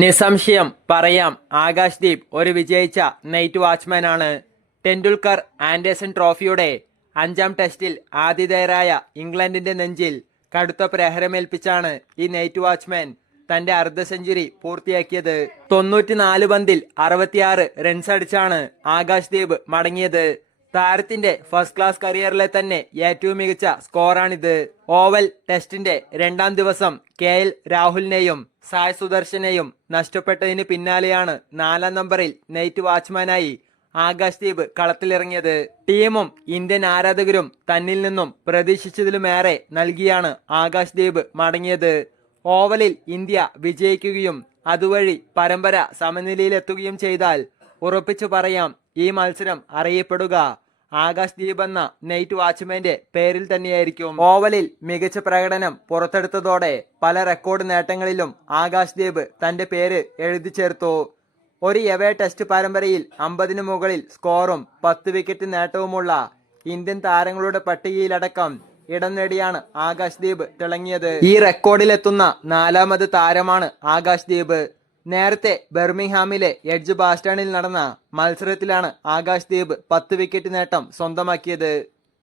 നിസ്സംശയം പറയാം. ആകാശ് ദീപ് ഒരു വിജയിച്ച നൈറ്റ് വാച്ച്മാനാണ് ടെണ്ടുൽക്കർ ആൻഡേഴ്സൺ ട്രോഫിയുടെ അഞ്ചാം ടെസ്റ്റിൽ ആതിഥേയരായ ഇംഗ്ലണ്ടിന്റെ നെഞ്ചിൽ കടുത്ത പ്രഹരമേൽപ്പിച്ചാണ് ഈ നൈറ്റ് വാച്ച്മാൻ തന്റെ അർദ്ധ സെഞ്ചുറി പൂർത്തിയാക്കിയത്. തൊണ്ണൂറ്റിനാല് പന്തിൽ അറുപത്തിയാറ് റൺസ് അടിച്ചാണ് ആകാശ് ദീപ് മടങ്ങിയത്. താരത്തിന്റെ ഫസ്റ്റ് ക്ലാസ് കരിയറിലെ തന്നെ ഏറ്റവും മികച്ച സ്കോറാണിത് ഓവൽ ടെസ്റ്റിന്റെ രണ്ടാം ദിവസം കെ എൽ രാഹുലിനെയും സായ് സുദർശനെയും നഷ്ടപ്പെട്ടതിന് പിന്നാലെയാണ് നാലാം നമ്പറിൽ നൈറ്റ് വാച്ച്മാനായി ആകാശ് കളത്തിലിറങ്ങിയത്. ടീമും ഇന്ത്യൻ ആരാധകരും തന്നിൽ നിന്നും പ്രതീക്ഷിച്ചതിലുമേറെ നൽകിയാണ് ആകാശ് ദീപ് മടങ്ങിയത്. ഓവലിൽ ഇന്ത്യ വിജയിക്കുകയും അതുവഴി പരമ്പര സമനിലയിലെത്തുകയും ചെയ്താൽ ഉറപ്പിച്ചു പറയാം ഈ മത്സരം അറിയപ്പെടുക. ആകാശ് ദീപ് എന്ന നൈറ്റ് വാച്ച്മാന്റെ പേരിൽ തന്നെയായിരിക്കും. ഓവലിൽ മികച്ച പ്രകടനം പുറത്തെടുത്തതോടെ പല റെക്കോർഡ് നേട്ടങ്ങളിലും ആകാശ് ദീപ് തന്റെ പേര് എഴുതി ചേർത്തു. ഒരു എവേ ടെസ്റ്റ് പരമ്പരയിൽ അമ്പതിനു മുകളിൽ സ്കോറും പത്ത് വിക്കറ്റ് നേട്ടവുമുള്ള ഇന്ത്യൻ താരങ്ങളുടെ പട്ടികയിലടക്കം ഇടം നേടിയാണ് ആകാശ് ദീപ് തിളങ്ങിയത്. ഈ റെക്കോർഡിലെത്തുന്ന നാലാമത് താരമാണ് ആകാശ് ദീപ് നേരത്തെ ബെർമിംഗ്ഹാമിലെ എഡ്ജ് ബാസ്റ്റണിൽ നടന്ന മത്സരത്തിലാണ് ആകാശ് ദീപ് പത്ത് വിക്കറ്റ് നേട്ടം സ്വന്തമാക്കിയത്.